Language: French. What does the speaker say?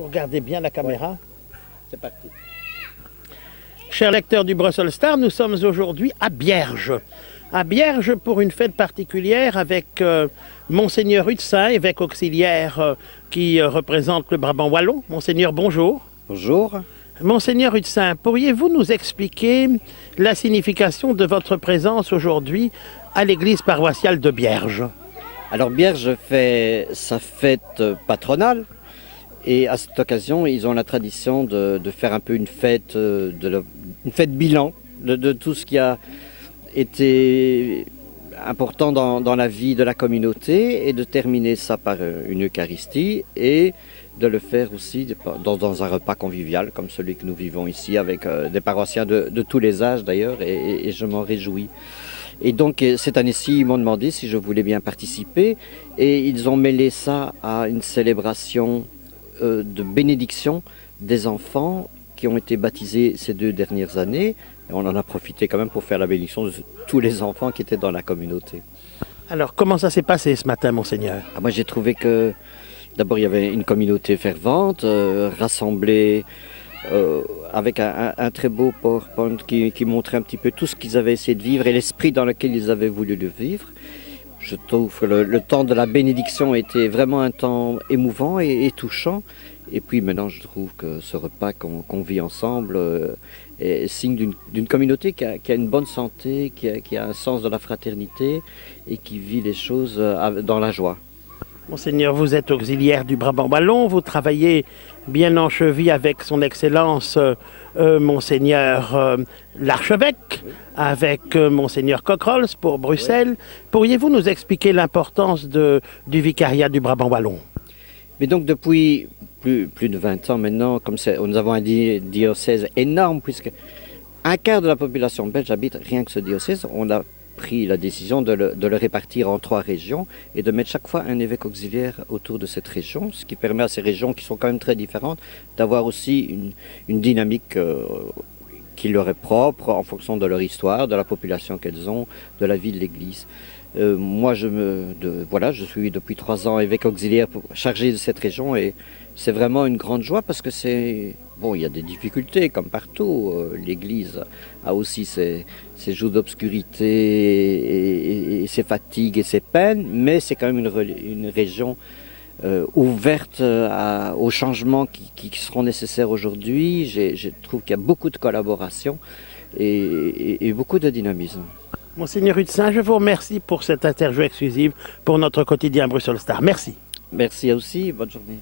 Vous regardez bien la caméra. C'est parti. Chers lecteurs du Brussels Star, nous sommes aujourd'hui à Bierge. À Bierge pour une fête particulière avec Monseigneur Hutsin, évêque auxiliaire qui représente le Brabant wallon. Monseigneur, bonjour. Bonjour. Monseigneur Hutsin, pourriez-vous nous expliquer la signification de votre présence aujourd'hui à l'église paroissiale de Bierge? Alors Bierge fait sa fête patronale et à cette occasion, ils ont la tradition de faire un peu une fête, une fête bilan de tout ce qui a été important dans la vie de la communauté et de terminer ça par une Eucharistie et de le faire aussi dans un repas convivial comme celui que nous vivons ici avec des paroissiens de tous les âges d'ailleurs et je m'en réjouis. Et donc cette année-ci, ils m'ont demandé si je voulais bien participer et ils ont mêlé ça à une célébration de bénédiction des enfants qui ont été baptisés ces 2 dernières années. Et on en a profité quand même pour faire la bénédiction de tous les enfants qui étaient dans la communauté. Alors, comment ça s'est passé ce matin, Monseigneur? Moi, j'ai trouvé que d'abord, il y avait une communauté fervente, rassemblée avec un très beau PowerPoint qui montrait un petit peu tout ce qu'ils avaient essayé de vivre et l'esprit dans lequel ils avaient voulu le vivre. Je trouve que le temps de la bénédiction était vraiment un temps émouvant et touchant. Et puis maintenant, je trouve que ce repas qu'on vit ensemble est signe d'une communauté qui a une bonne santé, qui a un sens de la fraternité et qui vit les choses dans la joie. Monseigneur, vous êtes auxiliaire du Brabant wallon, vous travaillez bien en cheville avec son Excellence Monseigneur l'archevêque, avec Monseigneur Cockerels pour Bruxelles. Pourriez-vous nous expliquer l'importance du vicariat du Brabant wallon? Mais donc depuis plus de 20 ans maintenant, nous avons un diocèse énorme puisque un quart de la population belge habite rien que ce diocèse. On a pris la décision de le répartir en 3 régions et de mettre chaque fois un évêque auxiliaire autour de cette région, ce qui permet à ces régions qui sont quand même très différentes d'avoir aussi une dynamique qui leur est propre en fonction de leur histoire, de la population qu'elles ont, de la vie de l'Église. Moi, je suis depuis 3 ans évêque auxiliaire chargé de cette région et c'est vraiment une grande joie parce que il y a des difficultés comme partout. L'Église a aussi ses jours d'obscurité et ses fatigues et ses peines, mais c'est quand même une région ouverte aux changements qui seront nécessaires aujourd'hui. Je trouve qu'il y a beaucoup de collaboration et beaucoup de dynamisme. Monseigneur Hutsin, je vous remercie pour cette interview exclusive pour notre quotidien Brussels Star. Merci. Merci aussi, bonne journée.